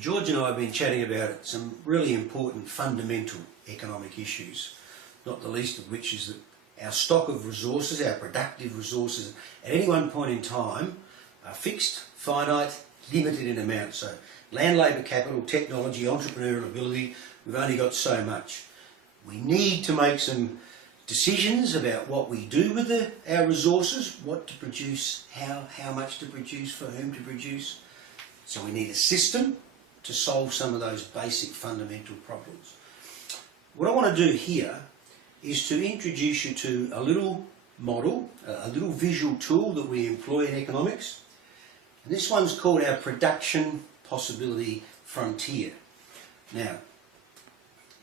George and I have been chatting about some really important fundamental economic issues, not the least of which is that our stock of resources, our productive resources, at any one point in time are fixed, finite, limited in amount. So land, labour, capital, technology, entrepreneurial ability, we've only got so much. We need to make some decisions about what we do with our resources, what to produce, how much to produce, for whom to produce. So we need a system to solve some of those basic fundamental problems. What I want to do here is to introduce you to a little model, a little visual tool that we employ in economics. And this one's called our production possibility frontier. Now,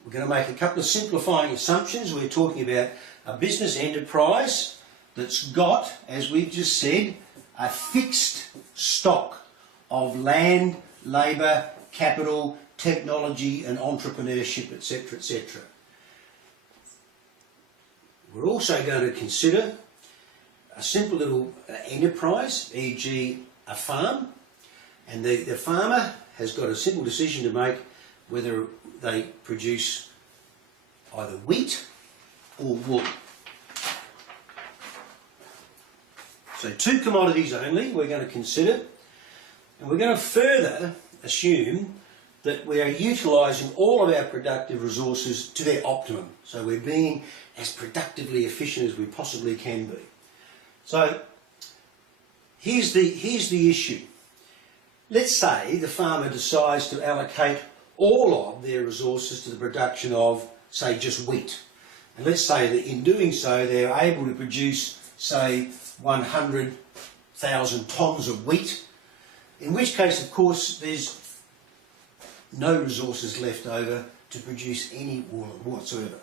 we're going to make a couple of simplifying assumptions. We're talking about a business enterprise that's got, as we've just said, a fixed stock of land, labour, capital, technology and entrepreneurship, etc., etc. We're also going to consider a simple little enterprise, e.g. a farm, and the farmer has got a simple decision to make whether they produce either wheat or wool. So two commodities only we're going to consider, and we're going to further assume that we are utilising all of our productive resources to their optimum. So we're being as productively efficient as we possibly can be. So here's the issue. Let's say the farmer decides to allocate all of their resources to the production of, say, just wheat. And let's say that in doing so they're able to produce, say, 100,000 tonnes of wheat, in which case, of course, there's no resources left over to produce any wool whatsoever.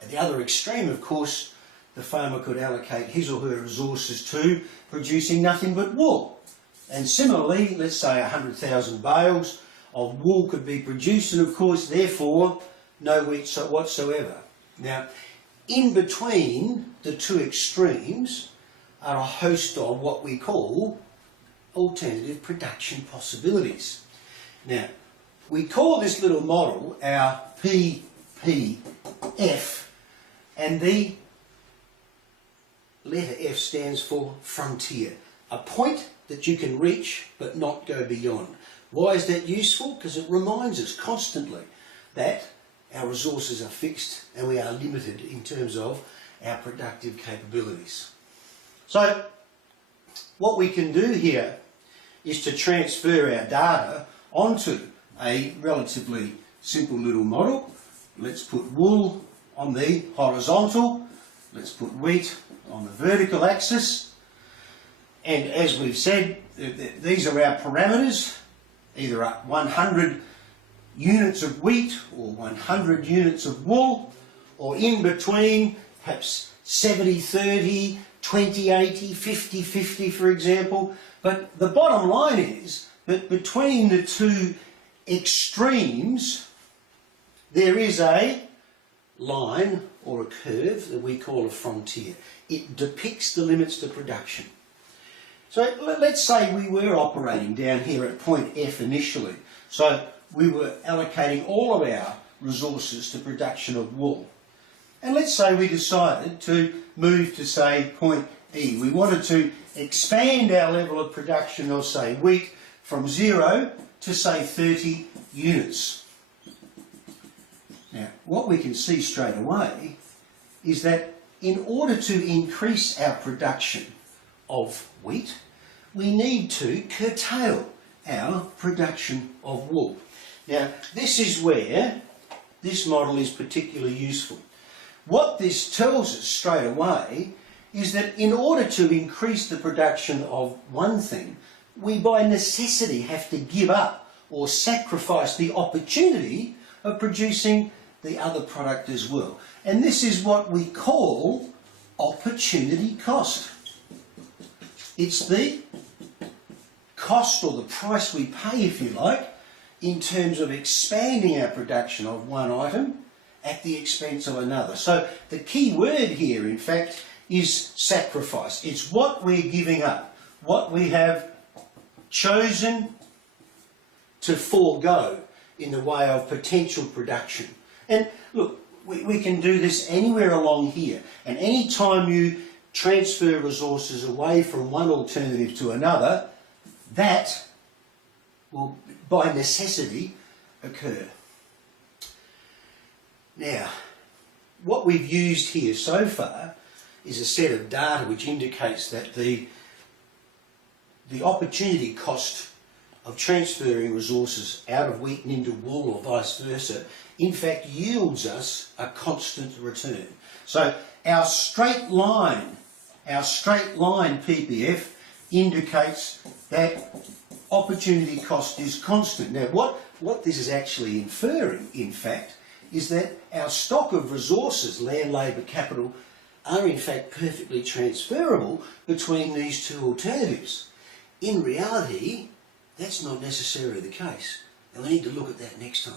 At the other extreme, of course, the farmer could allocate his or her resources to producing nothing but wool. And similarly, let's say 100,000 bales of wool could be produced, and of course, therefore, no wheat whatsoever. Now, in between the two extremes are a host of what we call alternative production possibilities. Now, we call this little model our PPF, and the letter F stands for frontier, a point that you can reach but not go beyond. Why is that useful? Because it reminds us constantly that our resources are fixed and we are limited in terms of our productive capabilities. So what we can do here is to transfer our data onto a relatively simple little model. Let's put wool on the horizontal, let's put wheat on the vertical axis, and as we've said, these are our parameters, either 100 units of wheat or 100 units of wool, or in between, perhaps 70-30, 20-80, 50-50 for example. But the bottom line is that between the two extremes there is a line or a curve that we call a frontier. It depicts the limits to production. So let's say we were operating down here at point F initially. So we were allocating all of our resources to production of wool. And let's say we decided to move to, say, point E. We wanted to expand our level of production of, say, wheat from 0 to, say, 30 units. Now, what we can see straight away is that in order to increase our production of wheat, we need to curtail our production of wool. Now, this is where this model is particularly useful. What this tells us straight away is that in order to increase the production of one thing, we by necessity have to give up or sacrifice the opportunity of producing the other product as well. And this is what we call opportunity cost. It's the cost, or the price we pay, if you like, in terms of expanding our production of one item at the expense of another. So the key word here, in fact, is sacrifice. It's what we're giving up, what we have chosen to forego in the way of potential production. And look, we can do this anywhere along here, and any time you transfer resources away from one alternative to another, that will by necessity occur. Now, what we've used here so far is a set of data which indicates that the opportunity cost of transferring resources out of wheat and into wool or vice versa in fact yields us a constant return. So our straight line PPF indicates that opportunity cost is constant. Now what this is actually inferring, in fact, is that our stock of resources, land, labour, capital, are in fact perfectly transferable between these two alternatives. In reality, that's not necessarily the case, and we need to look at that next time.